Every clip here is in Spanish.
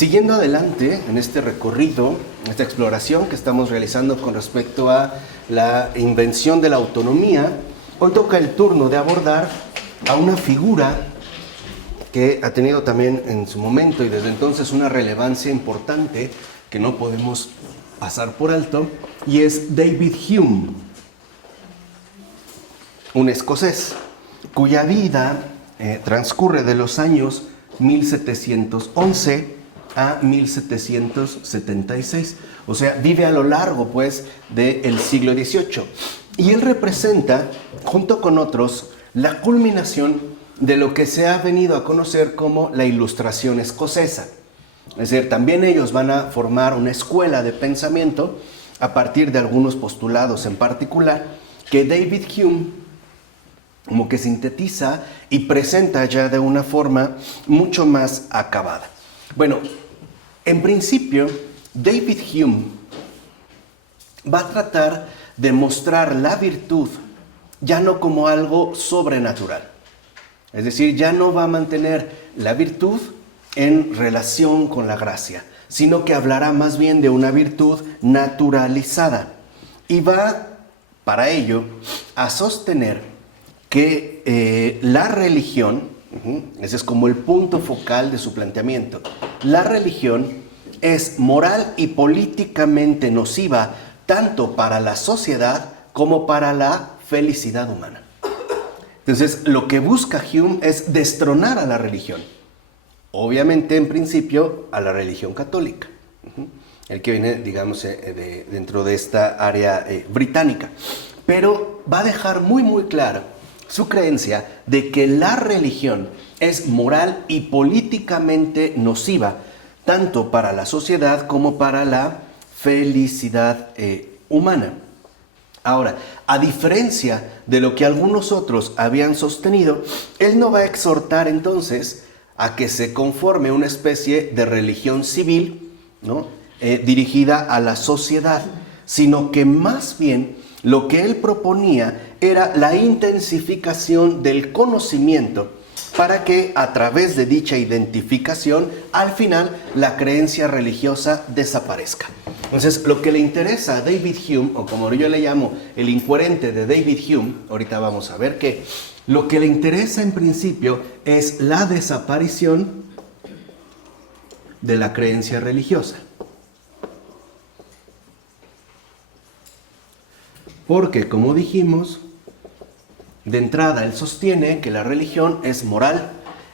Siguiendo adelante en este recorrido, esta exploración que estamos realizando con respecto a la invención de la autonomía, hoy toca el turno de abordar a una figura que ha tenido también en su momento y desde entonces una relevancia importante que no podemos pasar por alto, y es David Hume, un escocés cuya vida transcurre de los años 1711 a 1776, o sea, vive a lo largo pues del siglo XVIII, y él representa, junto con otros, la culminación de lo que se ha venido a conocer como la Ilustración escocesa. Es decir, también ellos van a formar una escuela de pensamiento a partir de algunos postulados en particular que David Hume como que sintetiza y presenta ya de una forma mucho más acabada. Bueno, en principio, David Hume va a tratar de mostrar la virtud ya no como algo sobrenatural. Es decir, ya no va a mantener la virtud en relación con la gracia, sino que hablará más bien de una virtud naturalizada. Y va, para ello, a sostener que la religión, ese es como el punto focal de su planteamiento, la religión es moral y políticamente nociva tanto para la sociedad como para la felicidad humana. Entonces, lo que busca Hume es destronar a la religión. Obviamente, en principio, a la religión católica. El que viene, digamos, dentro de esta área británica. Pero va a dejar muy, muy claro su creencia de que la religión es moral y políticamente nociva, tanto para la sociedad como para la felicidad humana. Ahora, a diferencia de lo que algunos otros habían sostenido, él no va a exhortar entonces a que se conforme una especie de religión civil, ¿no? Dirigida a la sociedad, sino que más bien lo que él proponía era la intensificación del conocimiento para que a través de dicha identificación, al final, la creencia religiosa desaparezca. Entonces, lo que le interesa a David Hume, o como yo le llamo el incoherente de David Hume, ahorita vamos a ver que lo que le interesa en principio es la desaparición de la creencia religiosa. Porque, como dijimos, de entrada él sostiene que la religión es moral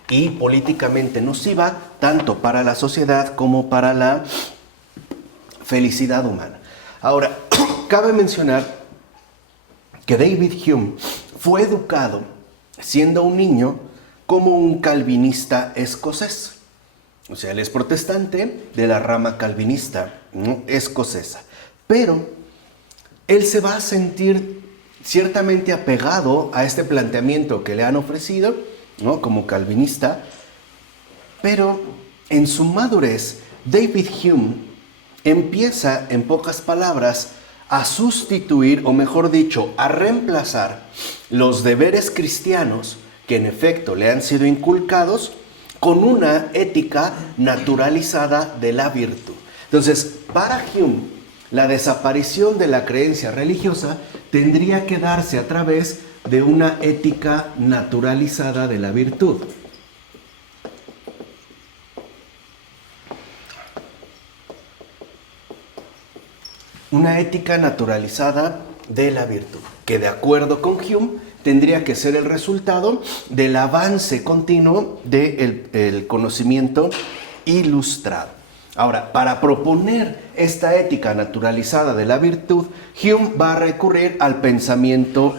y políticamente nociva, tanto para la sociedad como para la felicidad humana. Ahora, cabe mencionar que David Hume fue educado, siendo un niño, como un calvinista escocés. O sea, él es protestante de la rama calvinista, ¿no?, escocesa. Pero él se va a sentir ciertamente apegado a este planteamiento que le han ofrecido, ¿no?, como calvinista, pero en su madurez, David Hume empieza, en pocas palabras, a sustituir, o mejor dicho, a reemplazar los deberes cristianos que en efecto le han sido inculcados con una ética naturalizada de la virtud. Entonces, para Hume, la desaparición de la creencia religiosa tendría que darse a través de una ética naturalizada de la virtud. Una ética naturalizada de la virtud, que de acuerdo con Hume tendría que ser el resultado del avance continuo del conocimiento ilustrado. Ahora, para proponer esta ética naturalizada de la virtud, Hume va a recurrir al pensamiento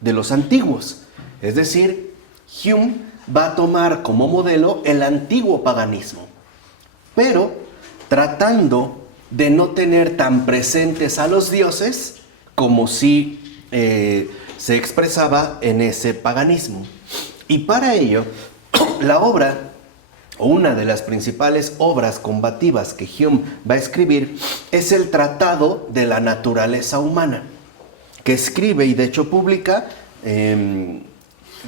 de los antiguos. Es decir, Hume va a tomar como modelo el antiguo paganismo, pero tratando de no tener tan presentes a los dioses como si se expresaba en ese paganismo. Y para ello, la obra, o una de las principales obras combativas que Hume va a escribir, es el Tratado de la Naturaleza Humana, que escribe y de hecho publica en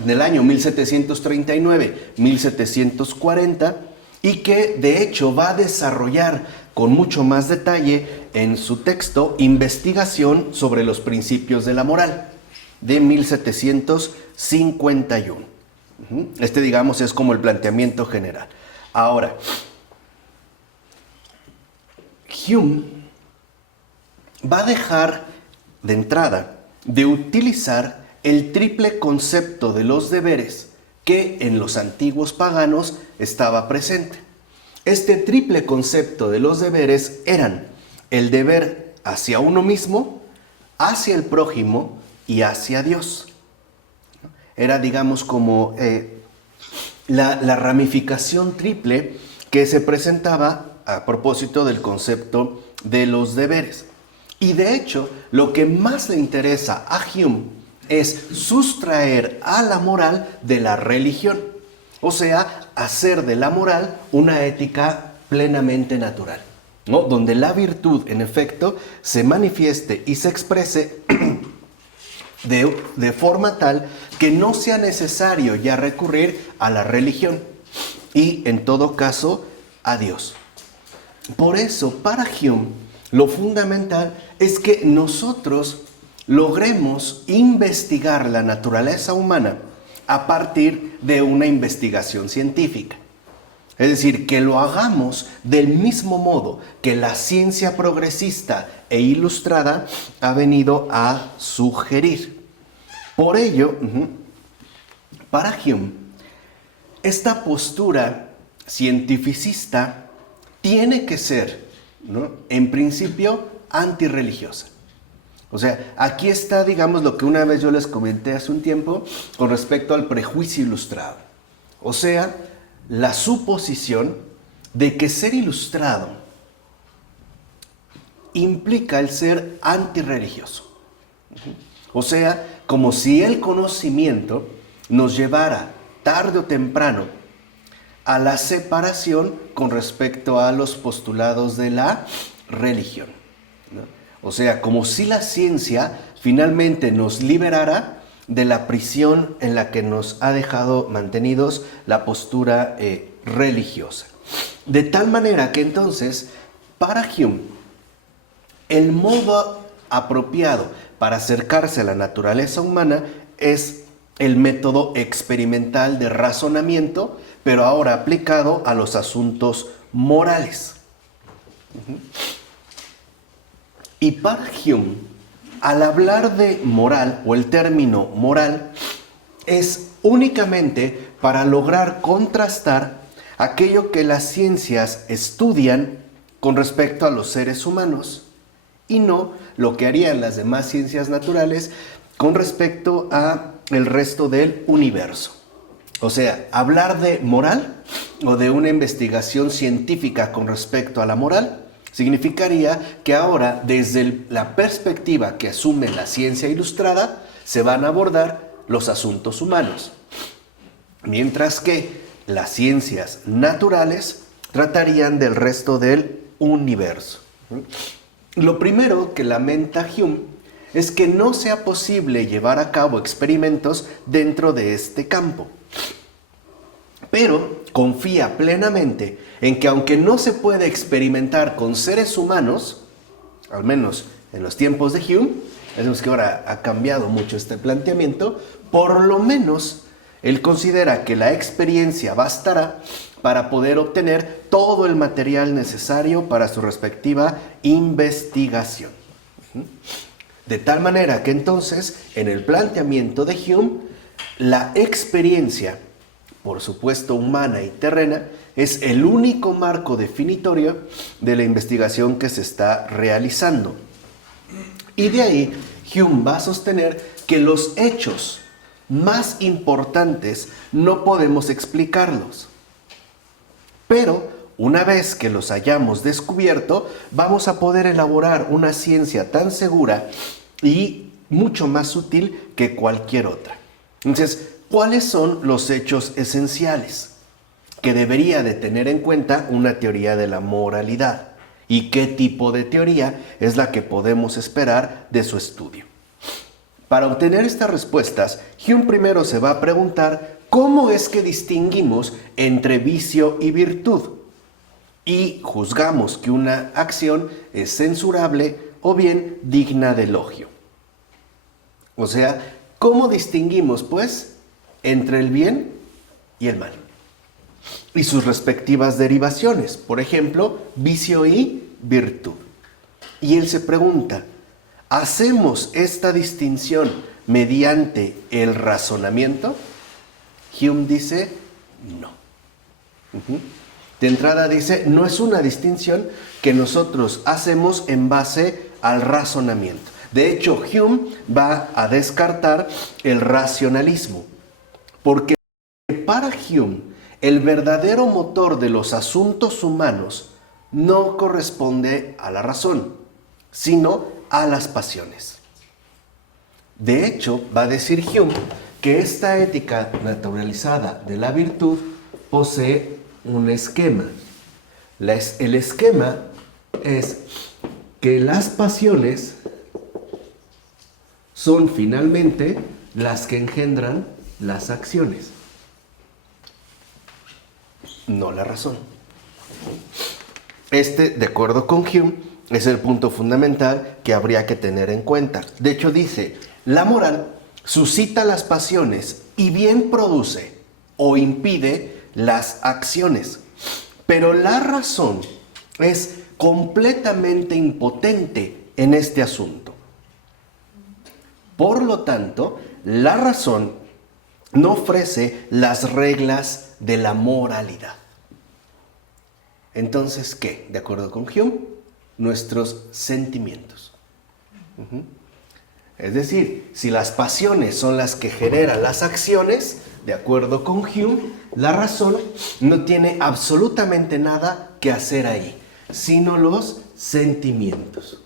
el año 1739-1740, y que de hecho va a desarrollar con mucho más detalle en su texto Investigación sobre los principios de la moral, de 1751. Este, digamos, es como el planteamiento general. Ahora, Hume va a dejar de entrada de utilizar el triple concepto de los deberes que en los antiguos paganos estaba presente. Este triple concepto de los deberes eran el deber hacia uno mismo, hacia el prójimo y hacia Dios. Era, digamos, como la ramificación triple que se presentaba a propósito del concepto de los deberes. Y de hecho, lo que más le interesa a Hume es sustraer a la moral de la religión. O sea, hacer de la moral una ética plenamente natural, ¿no? Donde la virtud, en efecto, se manifieste y se exprese de forma tal que no sea necesario ya recurrir a la religión y, en todo caso, a Dios. Por eso, para Hume, lo fundamental es que nosotros logremos investigar la naturaleza humana a partir de una investigación científica. Es decir, que lo hagamos del mismo modo que la ciencia progresista e ilustrada ha venido a sugerir. Por ello, para Hume, esta postura cientificista tiene que ser, ¿no?, en principio, antirreligiosa. O sea, aquí está, digamos, lo que una vez yo les comenté hace un tiempo con respecto al prejuicio ilustrado. O sea, la suposición de que ser ilustrado implica el ser antirreligioso. O sea, como si el conocimiento nos llevara tarde o temprano a la separación con respecto a los postulados de la religión, ¿no? O sea, como si la ciencia finalmente nos liberara de la prisión en la que nos ha dejado mantenidos la postura religiosa. De tal manera que entonces, para Hume, el modo apropiado para acercarse a la naturaleza humana es el método experimental de razonamiento, pero ahora aplicado a los asuntos morales. Y para Hume, al hablar de moral, o el término moral, es únicamente para lograr contrastar aquello que las ciencias estudian con respecto a los seres humanos, y no lo que harían las demás ciencias naturales con respecto a el resto del universo. O sea, hablar de moral o de una investigación científica con respecto a la moral significaría que ahora, desde la perspectiva que asume la ciencia ilustrada, se van a abordar los asuntos humanos, mientras que las ciencias naturales tratarían del resto del universo. Lo primero que lamenta Hume es que no sea posible llevar a cabo experimentos dentro de este campo, pero confía plenamente en que, aunque no se puede experimentar con seres humanos, al menos en los tiempos de Hume, vemos que ahora ha cambiado mucho este planteamiento, por lo menos él considera que la experiencia bastará para poder obtener todo el material necesario para su respectiva investigación. De tal manera que entonces, en el planteamiento de Hume, la experiencia, por supuesto humana y terrena, es el único marco definitorio de la investigación que se está realizando. Y de ahí, Hume va a sostener que los hechos más importantes no podemos explicarlos. Pero una vez que los hayamos descubierto, vamos a poder elaborar una ciencia tan segura y mucho más útil que cualquier otra. Entonces, ¿cuáles son los hechos esenciales que debería de tener en cuenta una teoría de la moralidad? ¿Y qué tipo de teoría es la que podemos esperar de su estudio? Para obtener estas respuestas, Hume primero se va a preguntar ¿cómo es que distinguimos entre vicio y virtud? Y juzgamos que una acción es censurable o bien digna de elogio. O sea, ¿cómo distinguimos, pues, entre el bien y el mal? Y sus respectivas derivaciones, por ejemplo, vicio y virtud. Y él se pregunta, ¿hacemos esta distinción mediante el razonamiento? Hume dice, no. De entrada dice, no es una distinción que nosotros hacemos en base al razonamiento. De hecho, Hume va a descartar el racionalismo, porque para Hume, el verdadero motor de los asuntos humanos no corresponde a la razón, sino a las pasiones. De hecho, va a decir Hume que esta ética naturalizada de la virtud posee un esquema. El esquema es que las pasiones son finalmente las que engendran las acciones, no la razón. De acuerdo con Hume, es el punto fundamental que habría que tener en cuenta. De hecho, dice, la moral suscita las pasiones y bien produce o impide las acciones, pero la razón es completamente impotente en este asunto. Por lo tanto, la razón no ofrece las reglas de la moralidad. Entonces, ¿qué? De acuerdo con Hume, nuestros sentimientos. Es decir, si las pasiones son las que generan las acciones, de acuerdo con Hume, la razón no tiene absolutamente nada que hacer ahí, sino los sentimientos.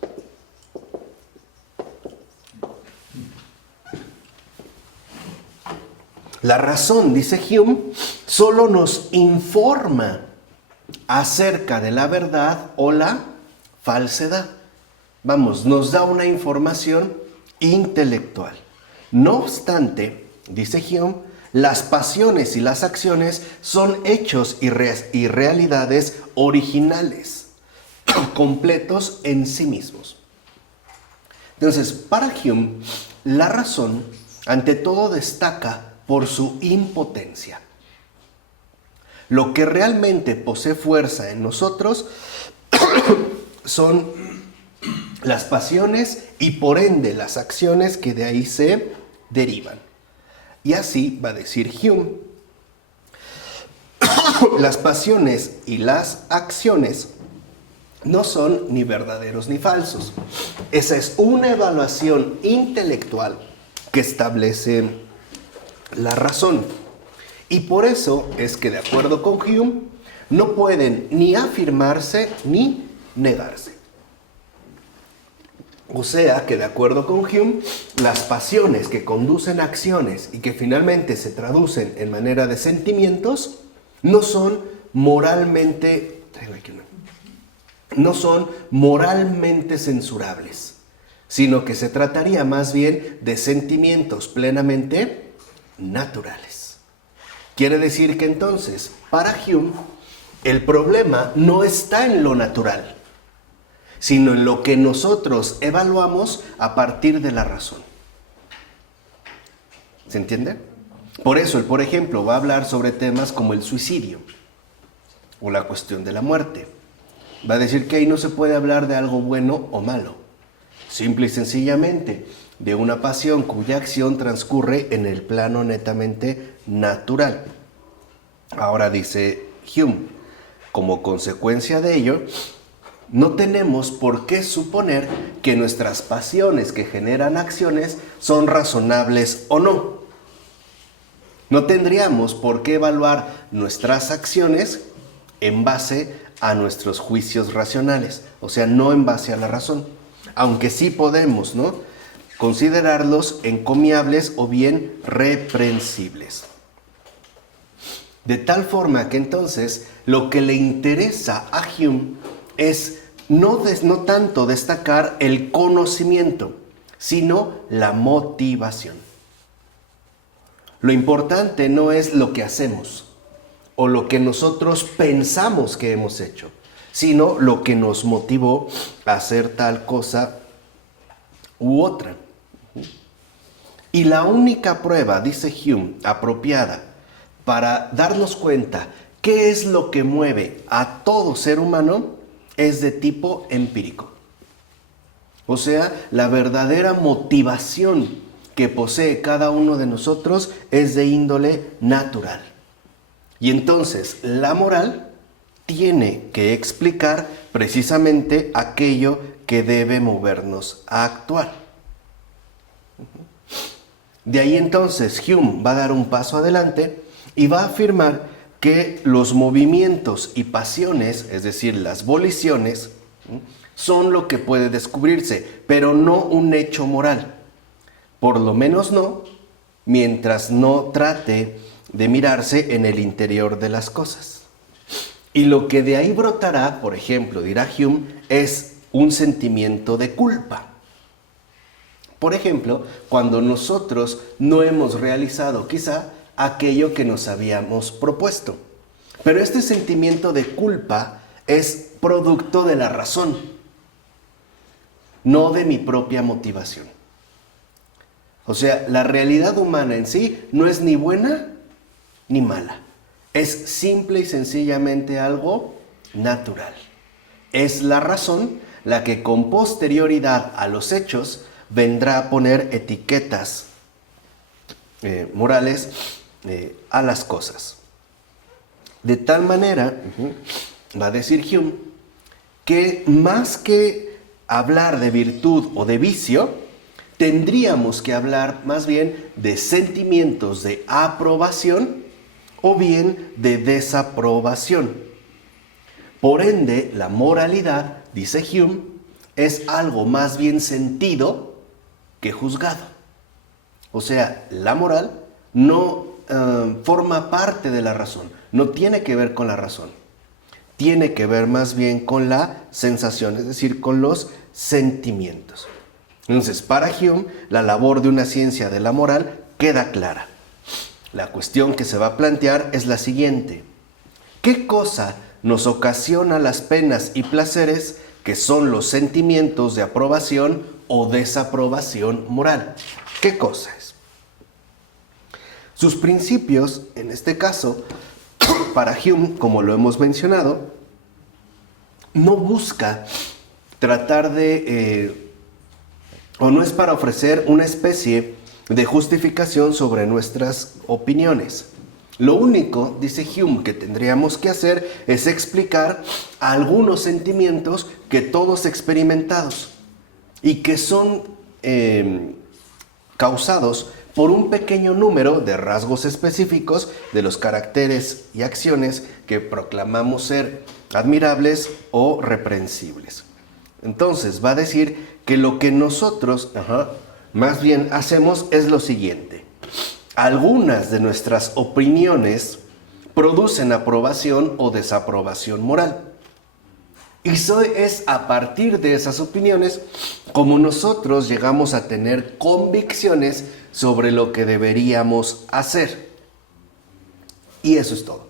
La razón, dice Hume, solo nos informa acerca de la verdad o la falsedad. Vamos, nos da una información intelectual. No obstante, dice Hume, las pasiones y las acciones son hechos y realidades originales, completos en sí mismos. Entonces, para Hume, la razón ante todo destaca por su impotencia. Lo que realmente posee fuerza en nosotros son las pasiones y por ende las acciones que de ahí se derivan. Y así va a decir Hume, las pasiones y las acciones no son ni verdaderos ni falsos. Esa es una evaluación intelectual que establece la razón. Y por eso es que, de acuerdo con Hume, no pueden ni afirmarse ni negarse. O sea que, de acuerdo con Hume, las pasiones que conducen a acciones y que finalmente se traducen en manera de sentimientos no son moralmente censurables, sino que se trataría más bien de sentimientos plenamente naturales. Quiere decir que entonces, para Hume, el problema no está en lo natural, sino en lo que nosotros evaluamos a partir de la razón. ¿Se entiende? Por eso él, por ejemplo, va a hablar sobre temas como el suicidio o la cuestión de la muerte. Va a decir que ahí no se puede hablar de algo bueno o malo, simple y sencillamente de una pasión cuya acción transcurre en el plano netamente natural. Ahora dice Hume, como consecuencia de ello, no tenemos por qué suponer que nuestras pasiones que generan acciones son razonables o no. No tendríamos por qué evaluar nuestras acciones en base a nuestros juicios racionales, o sea, no en base a la razón, aunque sí podemos, ¿no?, considerarlos encomiables o bien reprensibles. De tal forma que entonces lo que le interesa a Hume es no tanto destacar el conocimiento, sino la motivación. Lo importante no es lo que hacemos o lo que nosotros pensamos que hemos hecho, sino lo que nos motivó a hacer tal cosa u otra. Y la única prueba, dice Hume, apropiada para darnos cuenta qué es lo que mueve a todo ser humano es de tipo empírico. O sea, la verdadera motivación que posee cada uno de nosotros es de índole natural. Y entonces la moral tiene que explicar precisamente aquello que debe movernos a actuar. De ahí entonces Hume va a dar un paso adelante y va a afirmar que los movimientos y pasiones, es decir, las voliciones, son lo que puede descubrirse, pero no un hecho moral. Por lo menos no, mientras no trate de mirarse en el interior de las cosas. Y lo que de ahí brotará, por ejemplo, dirá Hume, es un sentimiento de culpa. Por ejemplo, cuando nosotros no hemos realizado quizá aquello que nos habíamos propuesto. Pero este sentimiento de culpa es producto de la razón, no de mi propia motivación. O sea, la realidad humana en sí no es ni buena ni mala. Es simple y sencillamente algo natural. Es la razón la que con posterioridad a los hechos vendrá a poner etiquetas morales a las cosas. De tal manera, va a decir Hume, que más que hablar de virtud o de vicio, tendríamos que hablar más bien de sentimientos de aprobación o bien de desaprobación. Por ende, la moralidad, dice Hume, es algo más bien sentido que juzgado. O sea, la moral no forma parte de la razón, no tiene que ver con la razón. Tiene que ver más bien con la sensación, es decir, con los sentimientos. Entonces, para Hume, la labor de una ciencia de la moral queda clara. La cuestión que se va a plantear es la siguiente. ¿Qué cosa nos ocasiona las penas y placeres que son los sentimientos de aprobación o desaprobación moral? ¿Qué cosa es? Sus principios, en este caso, para Hume, como lo hemos mencionado, no busca tratar de, o no es para ofrecer una especie de justificación sobre nuestras opiniones. Lo único, dice Hume, que tendríamos que hacer es explicar algunos sentimientos que todos experimentados y que son causados por un pequeño número de rasgos específicos de los caracteres y acciones que proclamamos ser admirables o reprensibles. Entonces va a decir que lo que nosotros más bien hacemos es lo siguiente. Algunas de nuestras opiniones producen aprobación o desaprobación moral. Y es a partir de esas opiniones como nosotros llegamos a tener convicciones sobre lo que deberíamos hacer. Y eso es todo.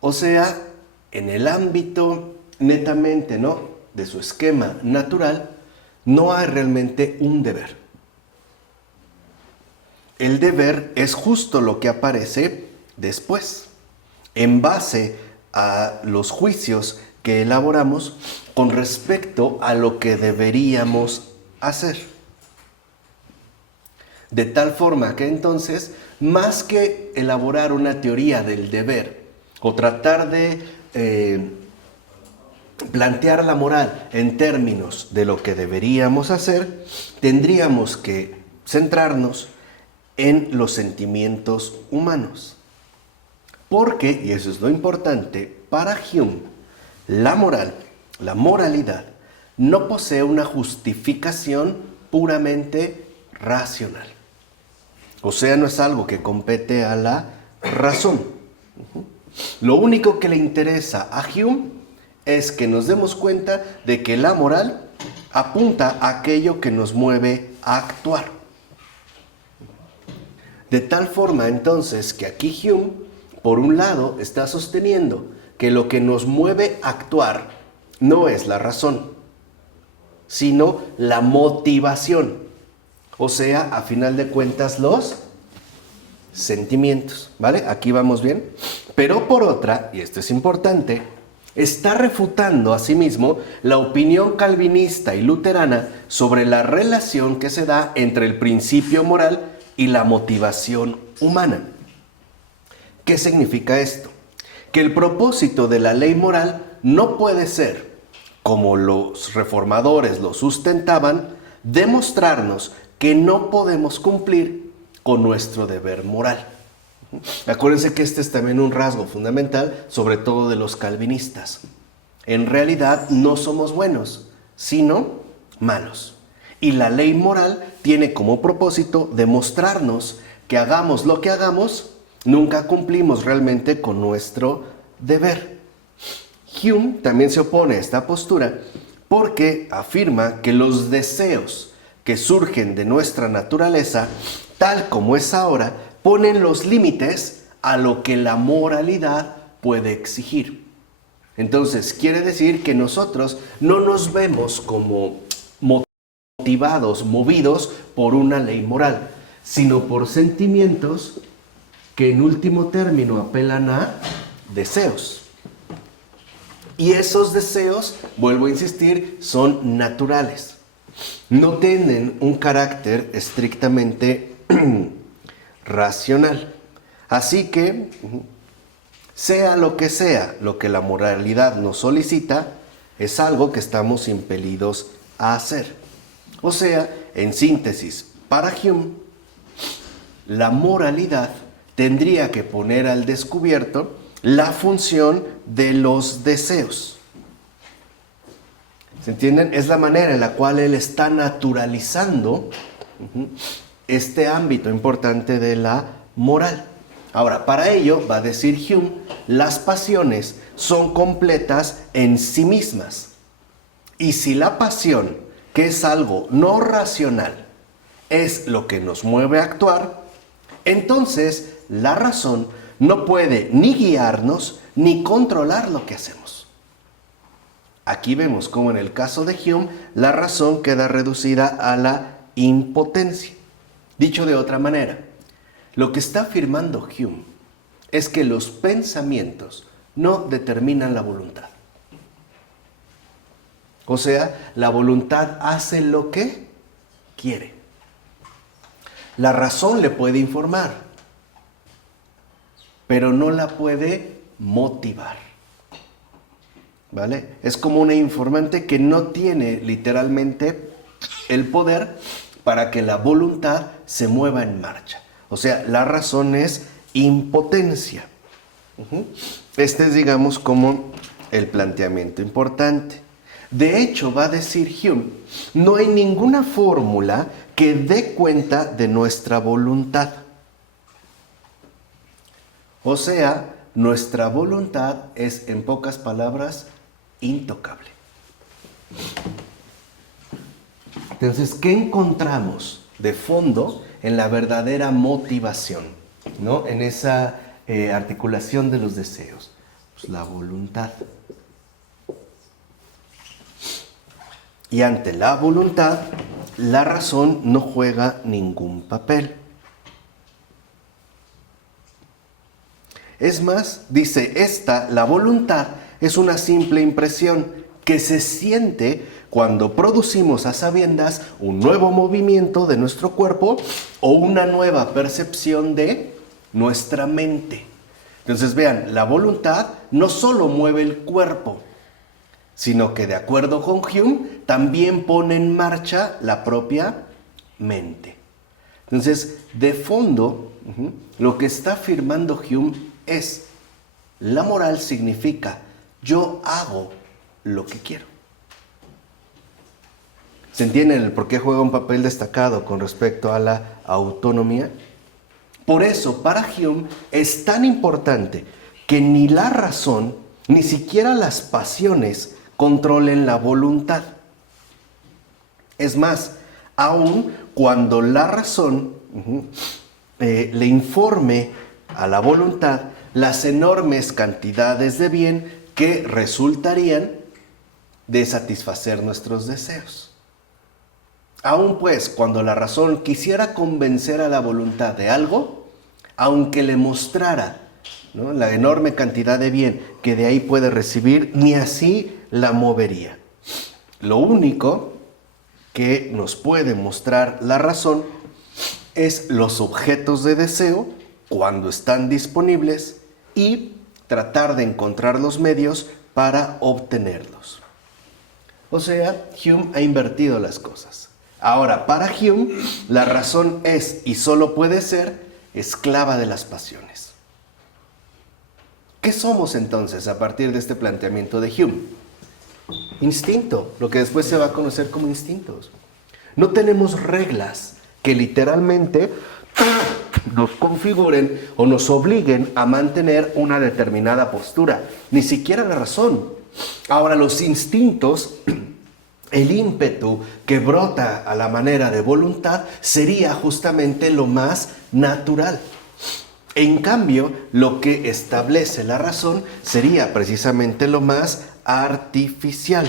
O sea, en el ámbito netamente, de su esquema natural, no hay realmente un deber. El deber es justo lo que aparece después, en base a los juicios que elaboramos con respecto a lo que deberíamos hacer. De tal forma que entonces, más que elaborar una teoría del deber o tratar de plantear la moral en términos de lo que deberíamos hacer, tendríamos que centrarnos en los sentimientos humanos. Porque, y eso es lo importante, para Hume, la moral, la moralidad, no posee una justificación puramente racional. O sea, no es algo que compete a la razón. Lo único que le interesa a Hume es que nos demos cuenta de que la moral apunta a aquello que nos mueve a actuar. De tal forma entonces que aquí Hume, por un lado, está sosteniendo que lo que nos mueve a actuar no es la razón, sino la motivación. O sea, a final de cuentas, los sentimientos, ¿vale? Aquí vamos bien. Pero por otra, y esto es importante, está refutando asimismo la opinión calvinista y luterana sobre la relación que se da entre el principio moral y la motivación humana. ¿Qué significa esto? Que el propósito de la ley moral no puede ser, como los reformadores lo sustentaban, demostrarnos que no podemos cumplir con nuestro deber moral. Acuérdense que este es también un rasgo fundamental, sobre todo de los calvinistas. En realidad no somos buenos, sino malos. Y la ley moral tiene como propósito demostrarnos que hagamos lo que hagamos, nunca cumplimos realmente con nuestro deber. Hume también se opone a esta postura porque afirma que los deseos que surgen de nuestra naturaleza, tal como es ahora, ponen los límites a lo que la moralidad puede exigir. Entonces, quiere decir que nosotros no nos vemos como motivados, movidos por una ley moral, sino por sentimientos que en último término apelan a deseos. Y esos deseos, vuelvo a insistir, son naturales. No tienen un carácter estrictamente racional. Así que, sea lo que la moralidad nos solicita, es algo que estamos impelidos a hacer. O sea, en síntesis, para Hume, la moralidad tendría que poner al descubierto la función de los deseos. ¿Se entienden? Es la manera en la cual él está naturalizando este ámbito importante de la moral. Ahora, para ello, va a decir Hume, las pasiones son completas en sí mismas. Y si la pasión, que es algo no racional, es lo que nos mueve a actuar, entonces la razón no puede ni guiarnos ni controlar lo que hacemos. Aquí vemos cómo en el caso de Hume la razón queda reducida a la impotencia. Dicho de otra manera, lo que está afirmando Hume es que los pensamientos no determinan la voluntad. O sea, la voluntad hace lo que quiere. La razón le puede informar, pero no la puede motivar. ¿Vale? Es como una informante que no tiene literalmente el poder para que la voluntad se mueva en marcha. O sea, la razón es impotencia. Este es, digamos, como el planteamiento importante. De hecho, va a decir Hume, no hay ninguna fórmula que dé cuenta de nuestra voluntad. O sea, nuestra voluntad es, en pocas palabras, intocable. Entonces, ¿qué encontramos de fondo en la verdadera motivación, ¿no? En esa articulación de los deseos? Pues la voluntad. Y ante la voluntad, la razón no juega ningún papel. Es más, dice, la voluntad es una simple impresión que se siente cuando producimos a sabiendas un nuevo movimiento de nuestro cuerpo o una nueva percepción de nuestra mente. Entonces vean, la voluntad no solo mueve el cuerpo, sino que de acuerdo con Hume también pone en marcha la propia mente. Entonces, de fondo, lo que está afirmando Hume es, la moral significa yo hago lo que quiero. ¿Se entiende el por qué juega un papel destacado con respecto a la autonomía? Por eso, para Hume es tan importante que ni la razón, ni siquiera las pasiones controlen la voluntad. Es más, aun cuando la razón le informe a la voluntad las enormes cantidades de bien que resultarían de satisfacer nuestros deseos. Aún pues, cuando la razón quisiera convencer a la voluntad de algo, aunque le mostrara, ¿no?, la enorme cantidad de bien que de ahí puede recibir, ni así la movería. Lo único que nos puede mostrar la razón es los objetos de deseo cuando están disponibles y tratar de encontrar los medios para obtenerlos. O sea, Hume ha invertido las cosas. Ahora, para Hume, la razón es y solo puede ser esclava de las pasiones. ¿Qué somos entonces a partir de este planteamiento de Hume? Instinto, lo que después se va a conocer como instintos. No tenemos reglas que literalmente nos configuren o nos obliguen a mantener una determinada postura, ni siquiera la razón. Ahora, los instintos, el ímpetu que brota a la manera de voluntad, sería justamente lo más natural. En cambio, lo que establece la razón sería precisamente lo más artificial.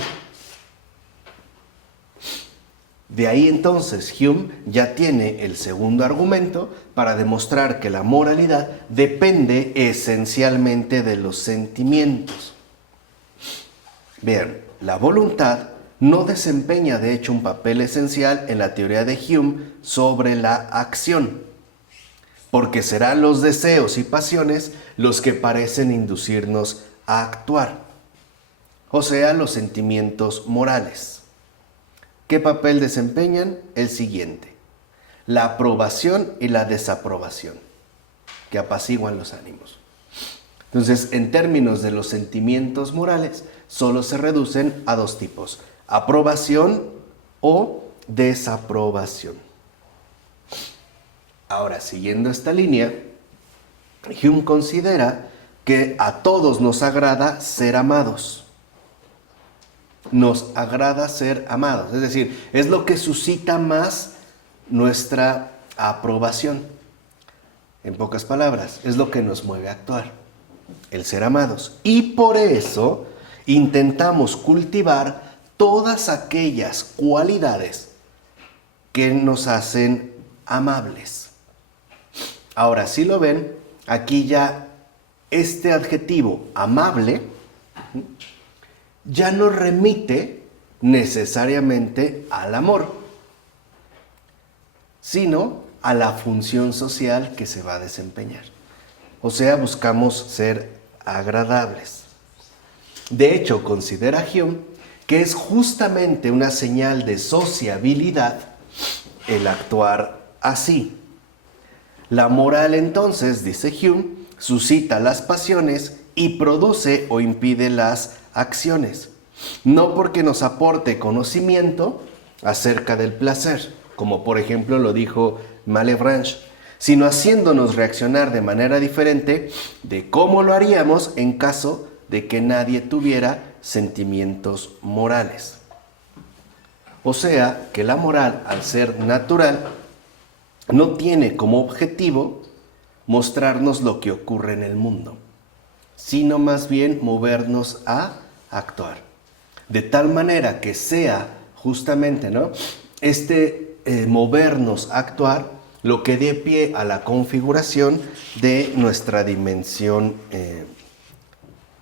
De ahí entonces Hume ya tiene el segundo argumento para demostrar que la moralidad depende esencialmente de los sentimientos. Bien, la voluntad no desempeña de hecho un papel esencial en la teoría de Hume sobre la acción, porque serán los deseos y pasiones los que parecen inducirnos a actuar, o sea, los sentimientos morales. ¿Qué papel desempeñan? El siguiente: la aprobación y la desaprobación, que apaciguan los ánimos. Entonces, en términos de los sentimientos morales, solo se reducen a dos tipos: aprobación o desaprobación. Ahora, siguiendo esta línea, Hume considera que a todos nos agrada ser amados. Nos agrada ser amados, es decir, es lo que suscita más nuestra aprobación. En pocas palabras, es lo que nos mueve a actuar, el ser amados. Y por eso intentamos cultivar todas aquellas cualidades que nos hacen amables. Ahora, si lo ven, aquí ya este adjetivo amable ya no remite necesariamente al amor, sino a la función social que se va a desempeñar. O sea, buscamos ser agradables. De hecho, considera Hume que es justamente una señal de sociabilidad el actuar así. La moral, entonces, dice Hume, suscita las pasiones y produce o impide las acciones, no porque nos aporte conocimiento acerca del placer, como por ejemplo lo dijo Malebranche, sino haciéndonos reaccionar de manera diferente de cómo lo haríamos en caso de que nadie tuviera sentimientos morales. O sea, que la moral, al ser natural, no tiene como objetivo mostrarnos lo que ocurre en el mundo, sino más bien movernos a actuar. De tal manera que sea justamente, ¿no?, movernos a actuar lo que dé pie a la configuración de nuestra dimensión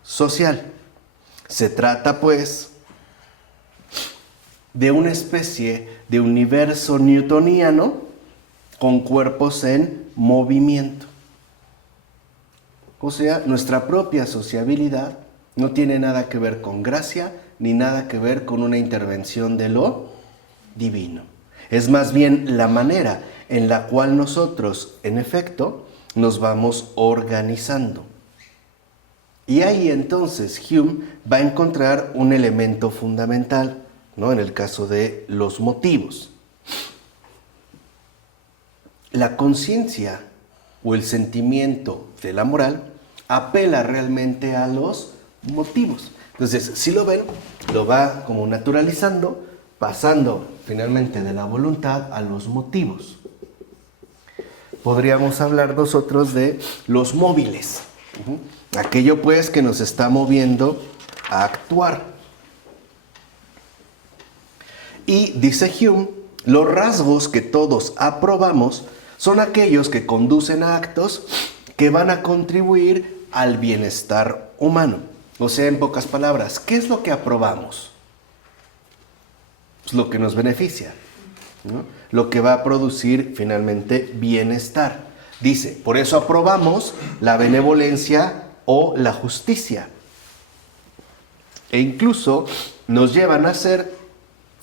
social. Se trata, pues, de una especie de universo newtoniano con cuerpos en movimiento. O sea, nuestra propia sociabilidad no tiene nada que ver con gracia, ni nada que ver con una intervención de lo divino. Es más bien la manera en la cual nosotros, en efecto, nos vamos organizando. Y ahí entonces Hume va a encontrar un elemento fundamental, ¿no?, en el caso de los motivos. La conciencia o el sentimiento de la moral apela realmente a los motivos. Entonces, si lo ven, lo va como naturalizando, pasando finalmente de la voluntad a los motivos. podríamos hablar nosotros de los móviles. Aquello pues que nos está moviendo a actuar. Y dice Hume, los rasgos que todos aprobamos son aquellos que conducen a actos que van a contribuir al bienestar humano. O sea, en pocas palabras, ¿qué es lo que aprobamos? Pues lo que nos beneficia, ¿no? Lo que va a producir finalmente bienestar. Dice, por eso aprobamos la benevolencia o la justicia. E incluso nos llevan a hacer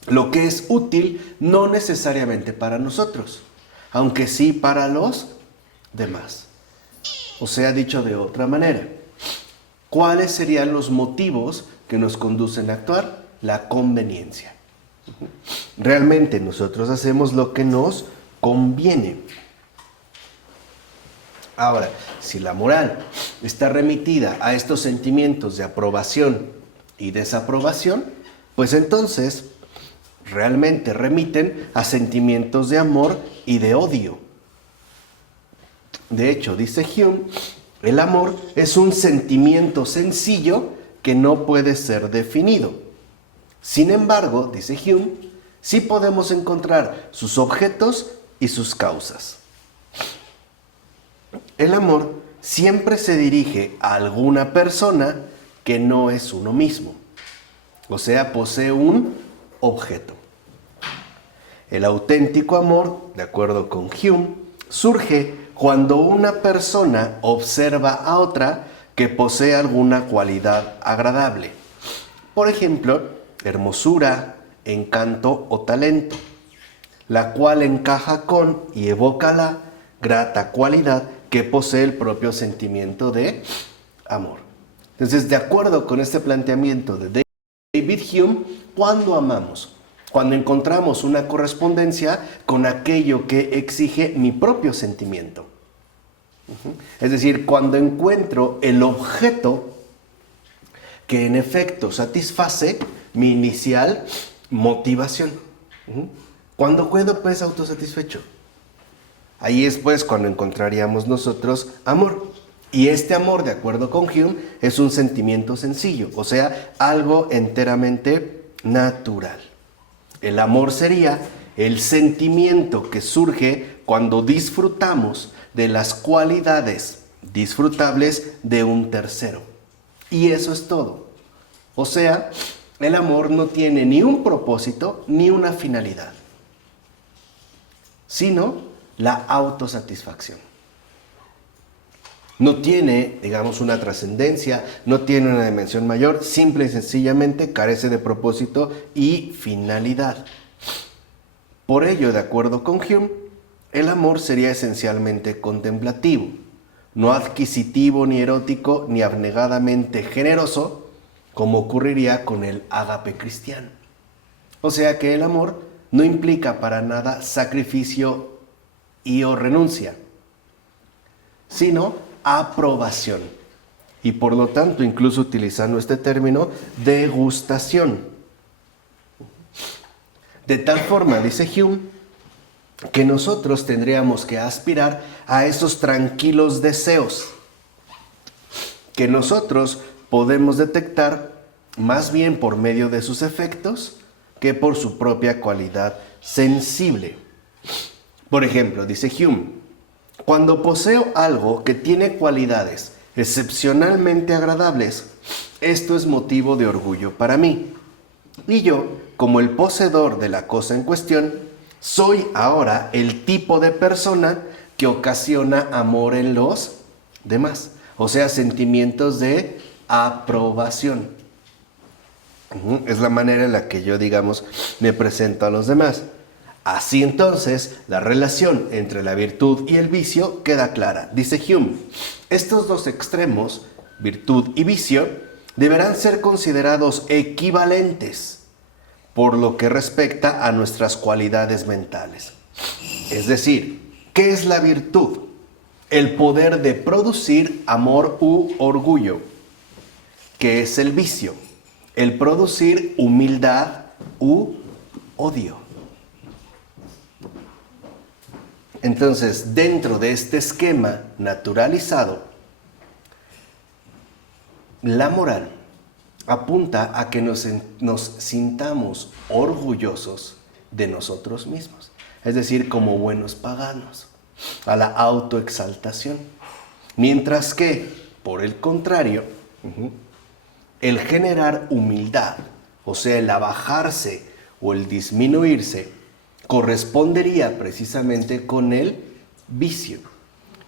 lo que es útil, no necesariamente para nosotros, aunque sí para los demás. O sea, dicho de otra manera, ¿cuáles serían los motivos que nos conducen a actuar? La conveniencia. Realmente nosotros hacemos lo que nos conviene. Ahora, si la moral está remitida a estos sentimientos de aprobación y desaprobación, pues entonces realmente remiten a sentimientos de amor y de odio. De hecho, dice Hume, el amor es un sentimiento sencillo que no puede ser definido. Sin embargo, dice Hume, sí podemos encontrar sus objetos y sus causas. El amor siempre se dirige a alguna persona que no es uno mismo. O sea, posee un objeto. El auténtico amor, de acuerdo con Hume, surge cuando una persona observa a otra que posee alguna cualidad agradable. Por ejemplo, hermosura, encanto o talento, la cual encaja con y evoca la grata cualidad que posee el propio sentimiento de amor. Entonces, de acuerdo con este planteamiento de David Hume, ¿cuándo amamos? Cuando encontramos una correspondencia con aquello que exige mi propio sentimiento. Es decir, cuando encuentro el objeto que en efecto satisface mi inicial motivación. ¿Cuándo quedo pues autosatisfecho? Ahí es pues cuando encontraríamos nosotros amor. Y este amor, de acuerdo con Hume, es un sentimiento sencillo, o sea, algo enteramente natural. El amor sería el sentimiento que surge cuando disfrutamos de las cualidades disfrutables de un tercero. Y eso es todo. O sea, el amor no tiene ni un propósito ni una finalidad, sino la autosatisfacción. No tiene, digamos, una trascendencia, no tiene una dimensión mayor, simple y sencillamente carece de propósito y finalidad. Por ello, de acuerdo con Hume, el amor sería esencialmente contemplativo, no adquisitivo ni erótico ni abnegadamente generoso, como ocurriría con el ágape cristiano. O sea que el amor no implica para nada sacrificio y o renuncia, sino aprobación. Y por lo tanto, incluso utilizando este término, degustación. De tal forma, dice Hume, que nosotros tendríamos que aspirar a esos tranquilos deseos que nosotros podemos detectar más bien por medio de sus efectos que por su propia cualidad sensible. Por ejemplo, dice Hume, cuando poseo algo que tiene cualidades excepcionalmente agradables, esto es motivo de orgullo para mí. Y yo, como el poseedor de la cosa en cuestión, soy ahora el tipo de persona que ocasiona amor en los demás. O sea, sentimientos de aprobación. Es la manera en la que yo, digamos, me presento a los demás. Así entonces, la relación entre la virtud y el vicio queda clara. Dice Hume, estos dos extremos, virtud y vicio, deberán ser considerados equivalentes por lo que respecta a nuestras cualidades mentales. Es decir, ¿qué es la virtud? El poder de producir amor u orgullo. ¿Qué es el vicio? El producir humildad u odio. Entonces, dentro de este esquema naturalizado, la moral apunta a que nos sintamos orgullosos de nosotros mismos, es decir, como buenos paganos, a la autoexaltación. Mientras que, por el contrario, el generar humildad, o sea, el abajarse o el disminuirse, correspondería precisamente con el vicio.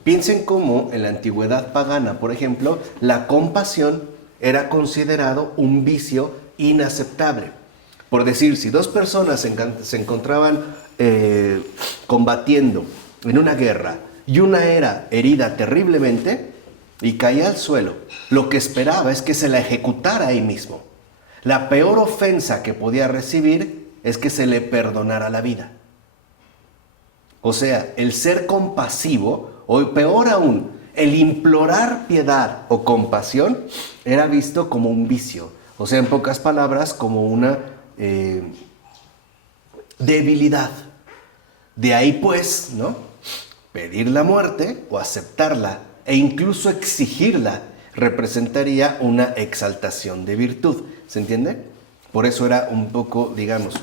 Piensen cómo en la antigüedad pagana, por ejemplo, la compasión era considerado un vicio inaceptable. Por decir, si dos personas se encontraban combatiendo en una guerra y una era herida terriblemente y caía al suelo, lo que esperaba es que se la ejecutara ahí mismo. La peor ofensa que podía recibir es que se le perdonara la vida. O sea, el ser compasivo, o peor aún, el implorar piedad o compasión, era visto como un vicio. O sea, en pocas palabras, como una debilidad. De ahí pues, ¿no?, pedir la muerte o aceptarla e incluso exigirla representaría una exaltación de virtud. ¿Se entiende? Por eso era un poco, digamos,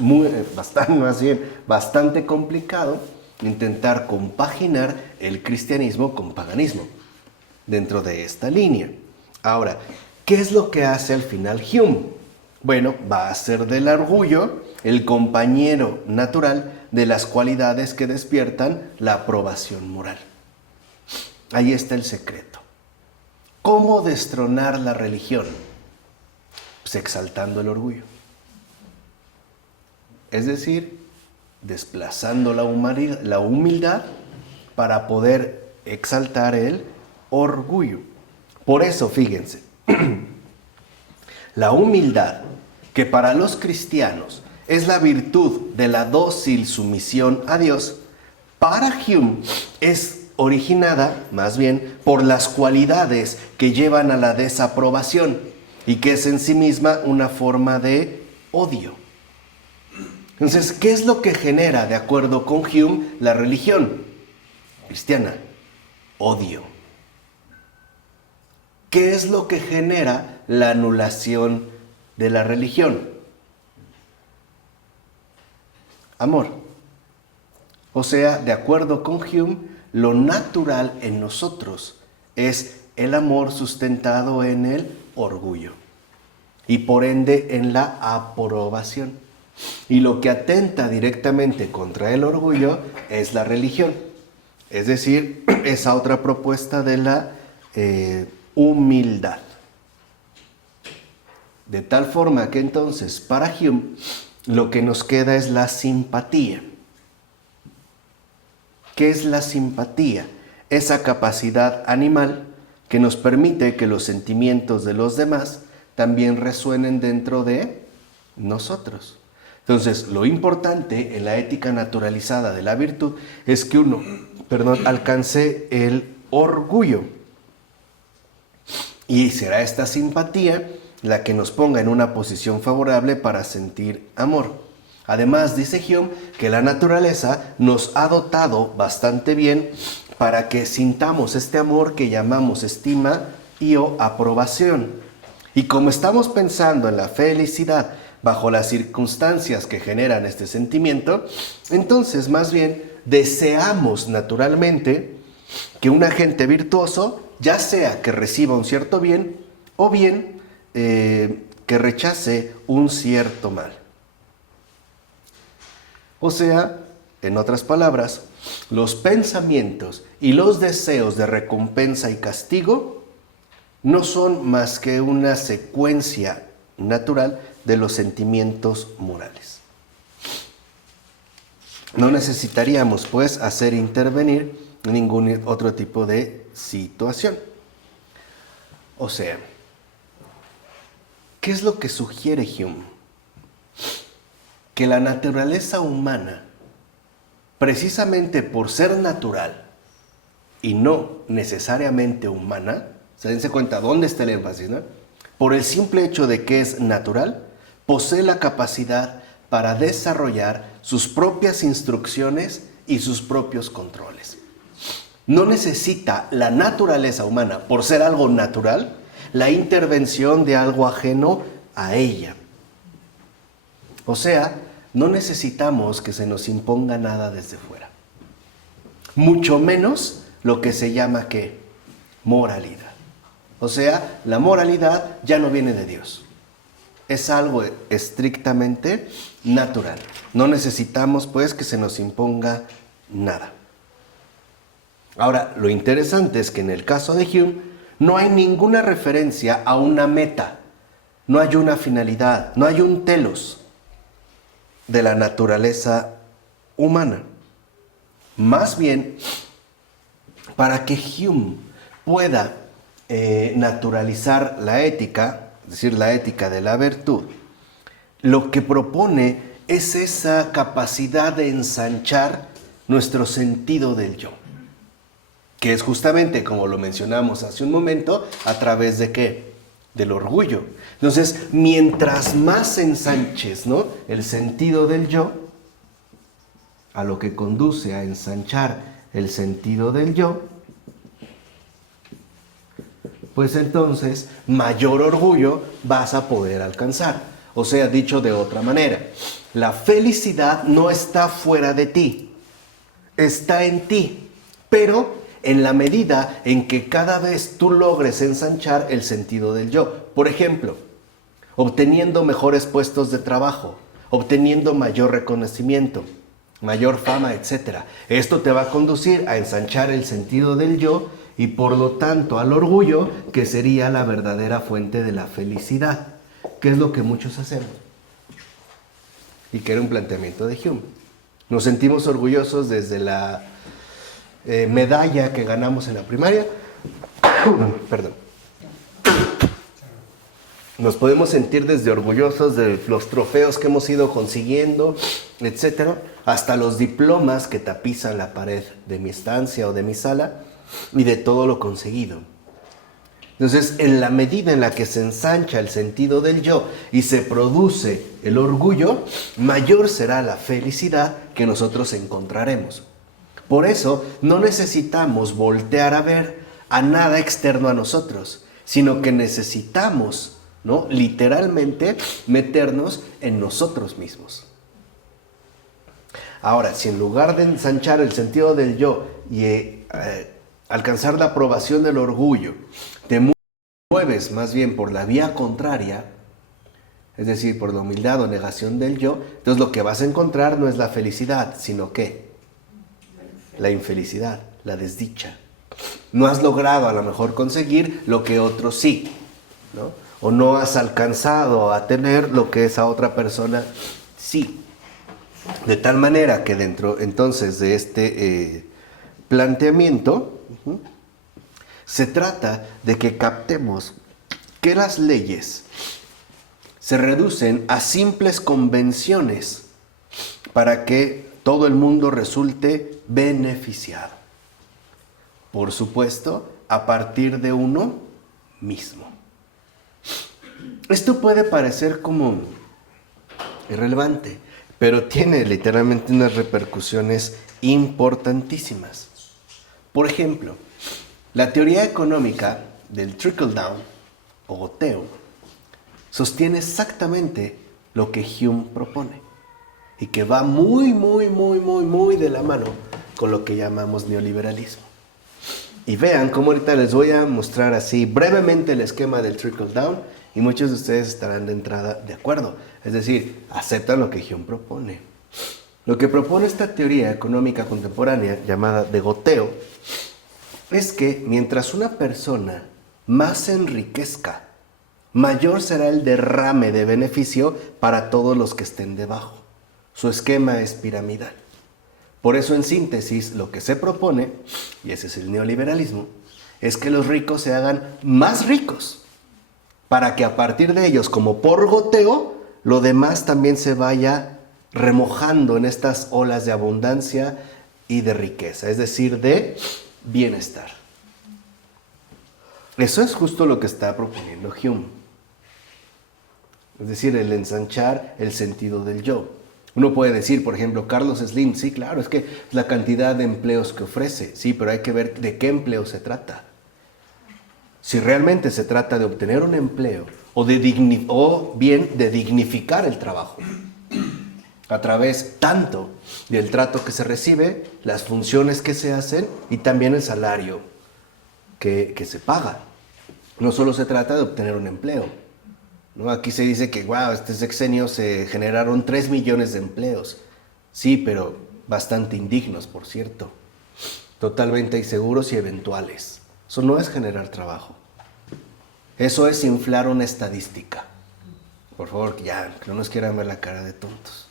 bastante complicado intentar compaginar el cristianismo con paganismo dentro de esta línea. Ahora, ¿qué es lo que hace al final Hume? Bueno, va a hacer del orgullo el compañero natural de las cualidades que despiertan la aprobación moral. Ahí está el secreto. ¿Cómo destronar la religión? Pues exaltando el orgullo. Es decir, desplazando la humildad para poder exaltar el orgullo. Por eso, fíjense, la humildad, que para los cristianos es la virtud de la dócil sumisión a Dios, para Hume es originada, más bien, por las cualidades que llevan a la desaprobación y que es en sí misma una forma de odio. Entonces, ¿qué es lo que genera, de acuerdo con Hume, la religión cristiana? Odio. ¿Qué es lo que genera la anulación de la religión? Amor. O sea, de acuerdo con Hume, lo natural en nosotros es el amor sustentado en el orgullo y por ende en la aprobación. Y lo que atenta directamente contra el orgullo es la religión. Es decir, esa otra propuesta de la humildad. De tal forma que entonces para Hume lo que nos queda es la simpatía. ¿Qué es la simpatía? Esa capacidad animal que nos permite que los sentimientos de los demás también resuenen dentro de nosotros. Entonces, lo importante en la ética naturalizada de la virtud es que uno, alcance el orgullo. Y será esta simpatía la que nos ponga en una posición favorable para sentir amor. Además, dice Hume que la naturaleza nos ha dotado bastante bien para que sintamos este amor que llamamos estima y o aprobación. Y como estamos pensando en la felicidad bajo las circunstancias que generan este sentimiento, entonces más bien deseamos naturalmente que un agente virtuoso, ya sea que reciba un cierto bien o bien que rechace un cierto mal. O sea, en otras palabras, los pensamientos y los deseos de recompensa y castigo no son más que una secuencia natural de los sentimientos morales. No necesitaríamos, pues, hacer intervenir ningún otro tipo de situación. O sea, ¿qué es lo que sugiere Hume? Que la naturaleza humana, precisamente por ser natural y no necesariamente humana, se dense cuenta dónde está el énfasis, ¿no? Por el simple hecho de que es natural, posee la capacidad para desarrollar sus propias instrucciones y sus propios controles. No necesita la naturaleza humana, por ser algo natural, la intervención de algo ajeno a ella. O sea, no necesitamos que se nos imponga nada desde fuera. Mucho menos lo que se llama ¿qué? Moralidad. O sea, la moralidad ya no viene de Dios. Es algo estrictamente natural. No necesitamos, pues, que se nos imponga nada. Ahora, lo interesante es que en el caso de Hume no hay ninguna referencia a una meta, no hay una finalidad, no hay un telos de la naturaleza humana. Más bien, para que Hume pueda naturalizar la ética, es decir, la ética de la virtud, lo que propone es esa capacidad de ensanchar nuestro sentido del yo, que es justamente, como lo mencionamos hace un momento, a través de ¿qué? Del orgullo. Entonces, mientras más ensanches, ¿no?, el sentido del yo, a lo que conduce a ensanchar el sentido del yo, pues entonces mayor orgullo vas a poder alcanzar. O sea, dicho de otra manera, la felicidad no está fuera de ti, está en ti, pero en la medida en que cada vez tú logres ensanchar el sentido del yo. Por ejemplo, obteniendo mejores puestos de trabajo, obteniendo mayor reconocimiento, mayor fama, etc. Esto te va a conducir a ensanchar el sentido del yo y por lo tanto al orgullo, que sería la verdadera fuente de la felicidad, que es lo que muchos hacemos. Y que era un planteamiento de Hume. Nos sentimos orgullosos desde la medalla que ganamos en la primaria. Perdón. Nos podemos sentir desde orgullosos de los trofeos que hemos ido consiguiendo, etcétera, hasta los diplomas que tapizan la pared de mi estancia o de mi sala y de todo lo conseguido. Entonces, en la medida en la que se ensancha el sentido del yo y se produce el orgullo, mayor será la felicidad que nosotros encontraremos. Por eso, no necesitamos voltear a ver a nada externo a nosotros, sino que necesitamos, ¿no?, literalmente meternos en nosotros mismos. Ahora, si en lugar de ensanchar el sentido del yo y alcanzar la aprobación del orgullo, te mueves más bien por la vía contraria, es decir, por la humildad o negación del yo, entonces lo que vas a encontrar no es la felicidad, sino ¿qué? La infelicidad, la desdicha. No has logrado a lo mejor conseguir lo que otros sí, ¿no? O no has alcanzado a tener lo que esa otra persona sí. De tal manera que dentro entonces de este planteamiento, se trata de que captemos que las leyes se reducen a simples convenciones para que todo el mundo resulte beneficiado. Por supuesto, a partir de uno mismo. Esto puede parecer como irrelevante, pero tiene literalmente unas repercusiones importantísimas. Por ejemplo, la teoría económica del trickle-down o goteo sostiene exactamente lo que Hume propone y que va muy de la mano con lo que llamamos neoliberalismo. Y vean cómo ahorita les voy a mostrar así brevemente el esquema del trickle-down y muchos de ustedes estarán de entrada de acuerdo. Es decir, aceptan lo que Hume propone. Lo que propone esta teoría económica contemporánea llamada de goteo es que mientras una persona más se enriquezca, mayor será el derrame de beneficio para todos los que estén debajo. Su esquema es piramidal. Por eso, en síntesis, lo que se propone, y ese es el neoliberalismo, es que los ricos se hagan más ricos, para que a partir de ellos, como por goteo, lo demás también se vaya remojando en estas olas de abundancia y de riqueza, es decir, de bienestar. Eso es justo lo que está proponiendo Hume. Es decir, el ensanchar el sentido del yo. Uno puede decir, por ejemplo, Carlos Slim, sí, claro, es que la cantidad de empleos que ofrece, sí, pero hay que ver de qué empleo se trata. Si realmente se trata de obtener un empleo o bien de dignificar el trabajo a través tanto del trato que se recibe, las funciones que se hacen y también el salario que se paga. No solo se trata de obtener un empleo, ¿no? Aquí se dice que, wow, este sexenio se generaron 3 millones de empleos. Sí, pero bastante indignos, por cierto. Totalmente inseguros y eventuales. Eso no es generar trabajo. Eso es inflar una estadística. Por favor, ya, que no nos quieran ver la cara de tontos.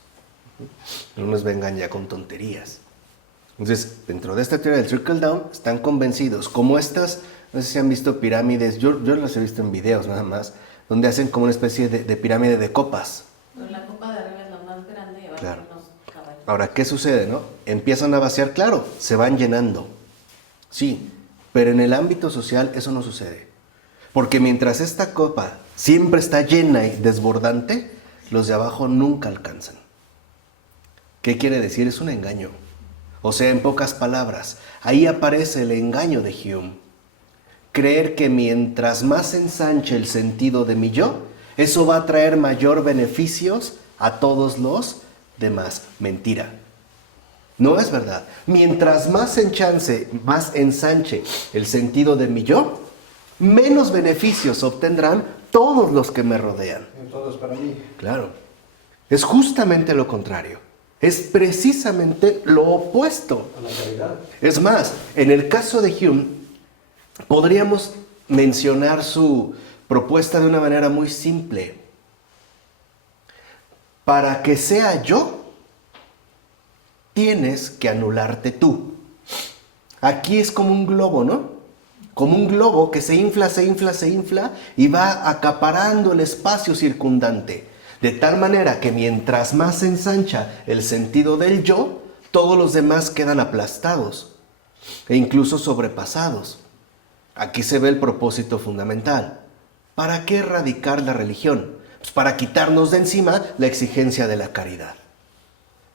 No nos vengan ya con tonterías. Entonces, dentro de esta teoría del trickle down, están convencidos, como estas, no sé si han visto pirámides, yo las he visto en videos nada más, donde hacen como una especie de pirámide de copas. Pero la copa de arriba es la más grande y abajo Claro. unos caballos. Ahora, ¿qué sucede, no? Empiezan a vaciar, claro, se van llenando. Sí, pero en el ámbito social eso no sucede. Porque mientras esta copa siempre está llena y desbordante, los de abajo nunca alcanzan. ¿Qué quiere decir? Es un engaño. O sea, en pocas palabras, ahí aparece el engaño de Hume. Creer que mientras más ensanche el sentido de mi yo, eso va a traer mayor beneficios a todos los demás. Mentira. No es verdad. Mientras más ensanche el sentido de mi yo, menos beneficios obtendrán todos los que me rodean. Todo es para mí. Claro. Es justamente lo contrario. Es precisamente lo opuesto. A la caridad. Es más, en el caso de Hume, podríamos mencionar su propuesta de una manera muy simple. Para que sea yo, tienes que anularte tú. Aquí es como un globo, ¿no? Como un globo que se infla y va acaparando el espacio circundante. De tal manera que mientras más se ensancha el sentido del yo, todos los demás quedan aplastados e incluso sobrepasados. Aquí se ve el propósito fundamental. ¿Para qué erradicar la religión? Pues para quitarnos de encima la exigencia de la caridad.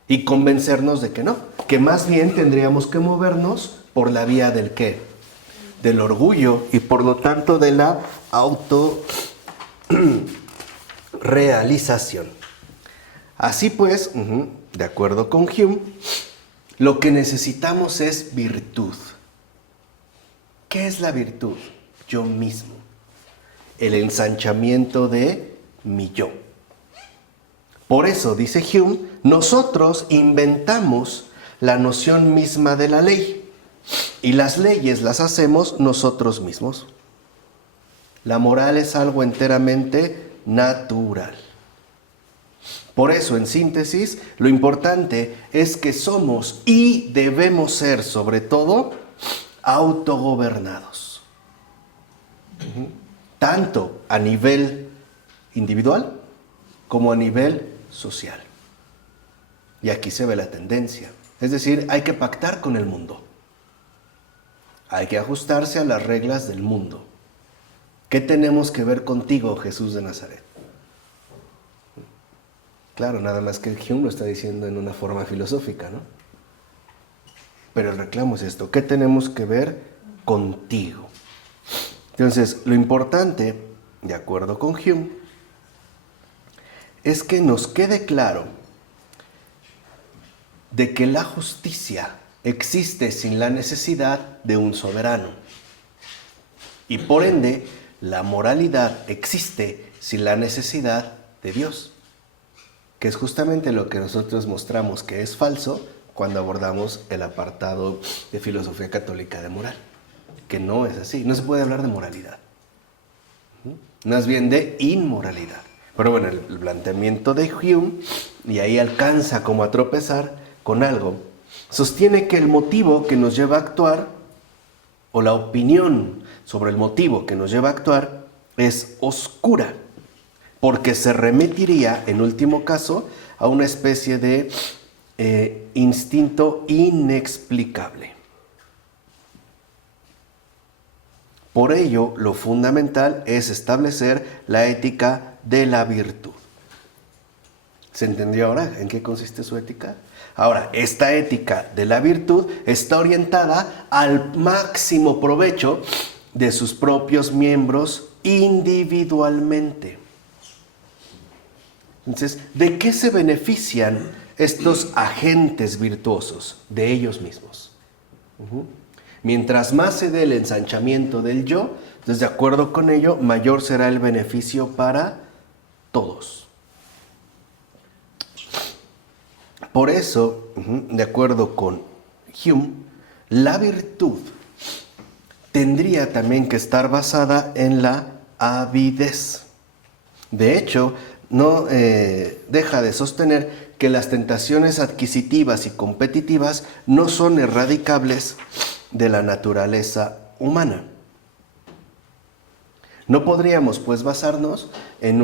Y convencernos de que no, que más bien tendríamos que movernos por la vía del ¿qué? Del orgullo y por lo tanto de la autorrealización. Así pues, de acuerdo con Hume, lo que necesitamos es virtud. ¿Qué es la virtud? Yo mismo. El ensanchamiento de mi yo. Por eso, dice Hume, nosotros inventamos la noción misma de la ley y las leyes las hacemos nosotros mismos. La moral es algo enteramente natural. Por eso, en síntesis, lo importante es que somos y debemos ser, sobre todo, autogobernados. Tanto a nivel individual como a nivel social. Y aquí se ve la tendencia. Es decir, hay que pactar con el mundo. Hay que ajustarse a las reglas del mundo. ¿Qué tenemos que ver contigo, Jesús de Nazaret? Claro, nada más que Hume lo está diciendo en una forma filosófica, ¿no? Pero el reclamo es esto. ¿Qué tenemos que ver contigo? Entonces, lo importante, de acuerdo con Hume, es que nos quede claro de que la justicia existe sin la necesidad de un soberano. Y por ende, la moralidad existe sin la necesidad de Dios. Que es justamente lo que nosotros mostramos que es falso cuando abordamos el apartado de filosofía católica de moral. Que no es así, no se puede hablar de moralidad. Más bien de inmoralidad. Pero bueno, el planteamiento de Hume, y ahí alcanza como a tropezar con algo, sostiene que el motivo que nos lleva a actuar, o la opinión sobre el motivo que nos lleva a actuar, es oscura, porque se remitiría, en último caso, a una especie de instinto inexplicable. Por ello, lo fundamental es establecer la ética de la virtud. ¿Se entendió ahora en qué consiste su ética? Ahora, esta ética de la virtud está orientada al máximo provecho de sus propios miembros individualmente. Entonces, ¿de qué se benefician estos agentes virtuosos? De ellos mismos. Mientras más se dé el ensanchamiento del yo, entonces de acuerdo con ello, mayor será el beneficio para todos. Por eso, de acuerdo con Hume, la virtud tendría también que estar basada en la avidez. De hecho, no deja de sostener que las tentaciones adquisitivas y competitivas no son erradicables de la naturaleza humana. No podríamos, pues, basarnos en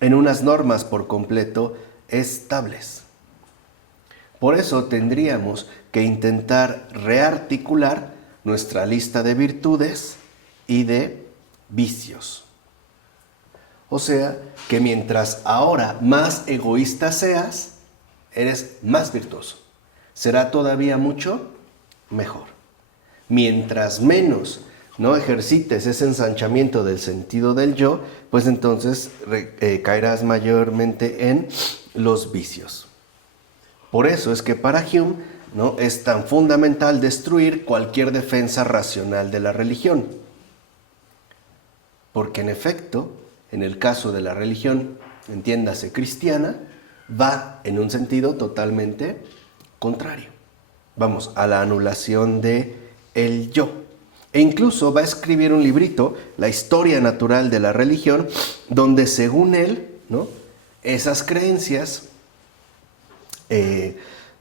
unas normas por completo estables. Por eso tendríamos que intentar rearticular nuestra lista de virtudes y de vicios. O sea, que mientras ahora más egoísta seas, eres más virtuoso. Será todavía mucho mejor. Mientras menos no ejercites ese ensanchamiento del sentido del yo, pues entonces caerás mayormente en los vicios. Por eso es que para Hume, ¿no?, es tan fundamental destruir cualquier defensa racional de la religión. Porque en efecto, en el caso de la religión, entiéndase cristiana, va en un sentido totalmente contrario. Vamos, a la anulación de el yo. E incluso va a escribir un librito, La historia natural de la religión, donde según él, ¿no?, esas creencias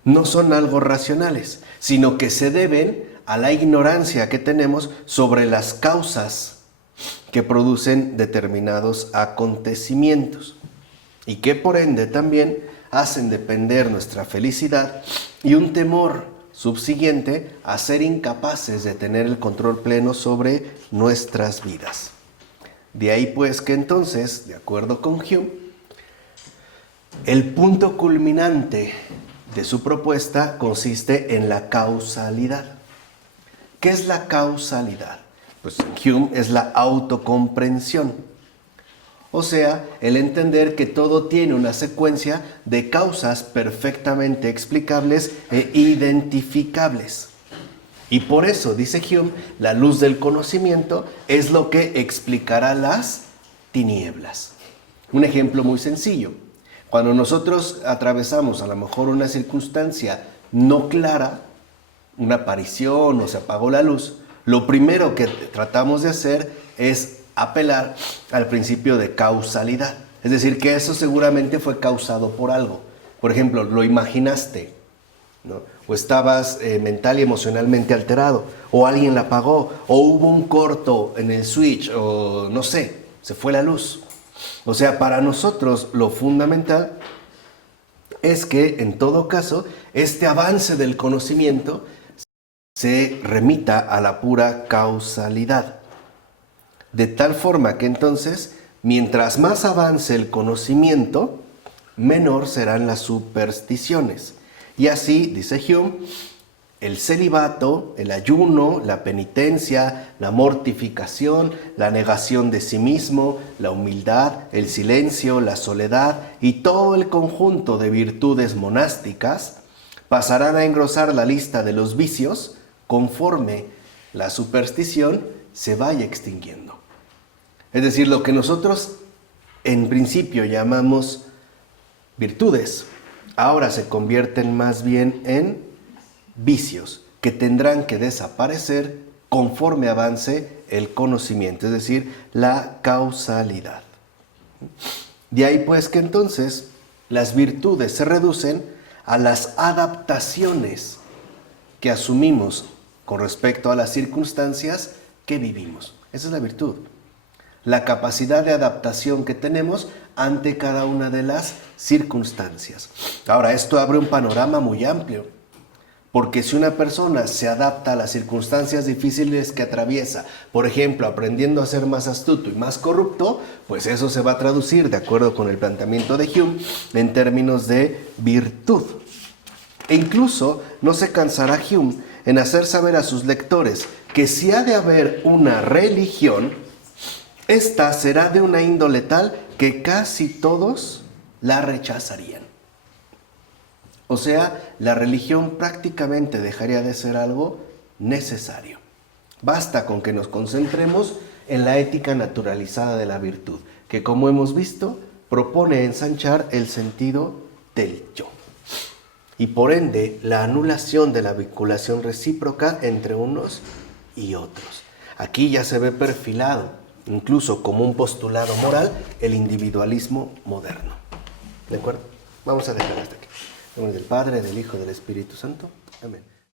no son algo racionales, sino que se deben a la ignorancia que tenemos sobre las causas que producen determinados acontecimientos y que por ende también hacen depender nuestra felicidad y un temor subsiguiente a ser incapaces de tener el control pleno sobre nuestras vidas. De ahí pues que entonces, de acuerdo con Hume, el punto culminante de su propuesta consiste en la causalidad. ¿Qué es la causalidad? Pues en Hume es la autocomprensión. O sea, el entender que todo tiene una secuencia de causas perfectamente explicables e identificables. Y por eso, dice Hume, la luz del conocimiento es lo que explicará las tinieblas. Un ejemplo muy sencillo. Cuando nosotros atravesamos a lo mejor una circunstancia no clara, una aparición o se apagó la luz, lo primero que tratamos de hacer es apelar al principio de causalidad. Es decir, que eso seguramente fue causado por algo. Por ejemplo, lo imaginaste, ¿no? O estabas mental y emocionalmente alterado, o alguien la apagó, o hubo un corto en el switch, o no sé, se fue la luz. O sea, para nosotros lo fundamental es que, en todo caso, este avance del conocimiento se remita a la pura causalidad. De tal forma que entonces, mientras más avance el conocimiento, menor serán las supersticiones. Y así, dice Hume, el celibato, el ayuno, la penitencia, la mortificación, la negación de sí mismo, la humildad, el silencio, la soledad y todo el conjunto de virtudes monásticas pasarán a engrosar la lista de los vicios conforme la superstición se vaya extinguiendo. Es decir, lo que nosotros en principio llamamos virtudes, ahora se convierten más bien en vicios que tendrán que desaparecer conforme avance el conocimiento, es decir, la causalidad. De ahí pues que entonces las virtudes se reducen a las adaptaciones que asumimos con respecto a las circunstancias que vivimos. Esa es la virtud. La capacidad de adaptación que tenemos ante cada una de las circunstancias. Ahora, esto abre un panorama muy amplio, Porque si una persona se adapta a las circunstancias difíciles que atraviesa, por ejemplo, aprendiendo a ser más astuto y más corrupto, pues eso se va a traducir, de acuerdo con el planteamiento de Hume, en términos de virtud. E incluso no se cansará Hume en hacer saber a sus lectores que si ha de haber una religión, esta será de una índole tal que casi todos la rechazarían. O sea, la religión prácticamente dejaría de ser algo necesario. Basta con que nos concentremos en la ética naturalizada de la virtud, que como hemos visto, propone ensanchar el sentido del yo. Y por ende, la anulación de la vinculación recíproca entre unos y otros. Aquí ya se ve perfilado, incluso como un postulado moral, el individualismo moderno. ¿De acuerdo? Vamos a dejar hasta aquí. En nombre del Padre, del Hijo y del Espíritu Santo. Amén.